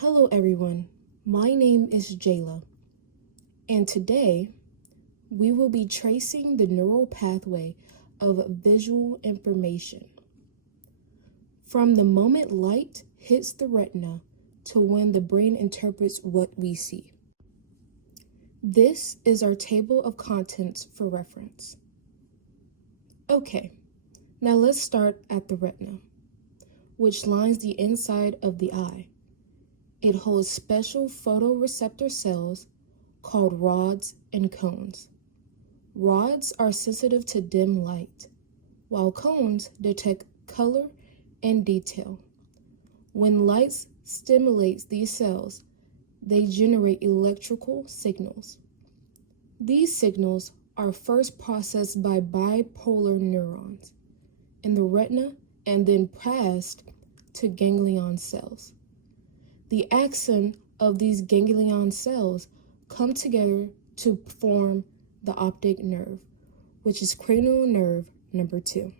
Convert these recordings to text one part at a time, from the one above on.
Hello everyone, my name is Jayla, and today we will be tracing the neural pathway of visual information. From the moment light hits the retina to when the brain interprets what we see. This is our table of contents for reference. Okay, now let's start at the retina, which lines the inside of the eye. It holds special photoreceptor cells called rods and cones. Rods are sensitive to dim light, while cones detect color and detail. When light stimulates these cells, they generate electrical signals. These signals are first processed by bipolar neurons in the retina and then passed to ganglion cells. The axon of these ganglion cells come together to form the optic nerve, which is cranial nerve number 2.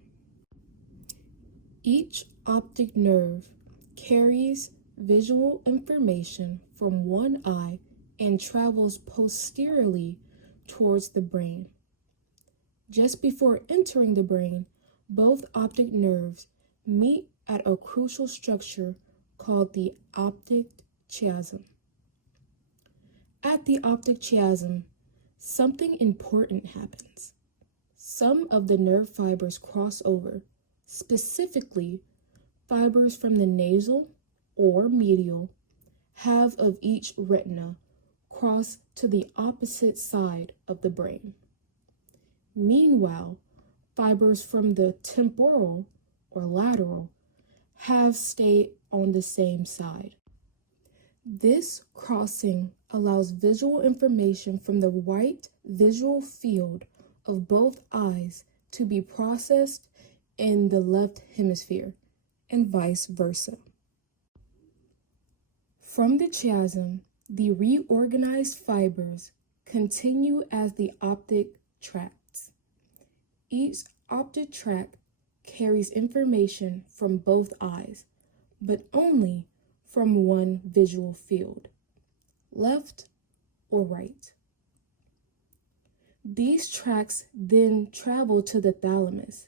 Each optic nerve carries visual information from one eye and travels posteriorly towards the brain. Just before entering the brain, both optic nerves meet at a crucial structure called the optic chiasm. At the optic chiasm, something important happens. Some of the nerve fibers cross over, specifically fibers from the nasal or medial half of each retina cross to the opposite side of the brain. Meanwhile, fibers from the temporal or lateral halves stay on the same side. This crossing allows visual information from the white visual field of both eyes to be processed in the left hemisphere and vice versa. From the chiasm, the reorganized fibers continue as the optic tracts. Each optic tract carries information from both eyes, but only from one visual field, left or right. These tracts then travel to the thalamus,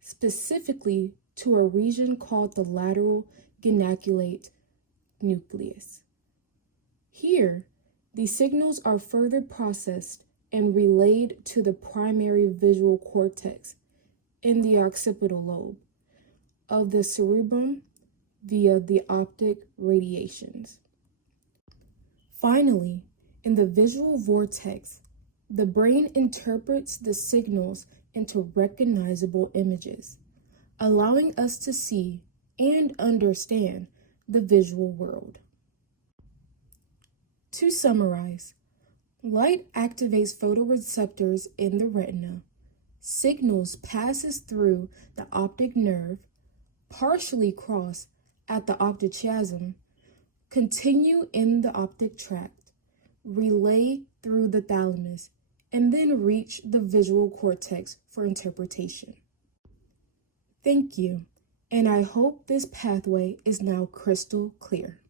specifically to a region called the lateral geniculate nucleus. Here, the signals are further processed and relayed to the primary visual cortex in the occipital lobe of the cerebrum via the optic radiations. Finally, in the visual vortex, the brain interprets the signals into recognizable images, allowing us to see and understand the visual world. To summarize, light activates photoreceptors in the retina, signals passes through the optic nerve, partially cross at the optic chiasm, continue in the optic tract, relay through the thalamus, and then reach the visual cortex for interpretation. Thank you, and I hope this pathway is now crystal clear.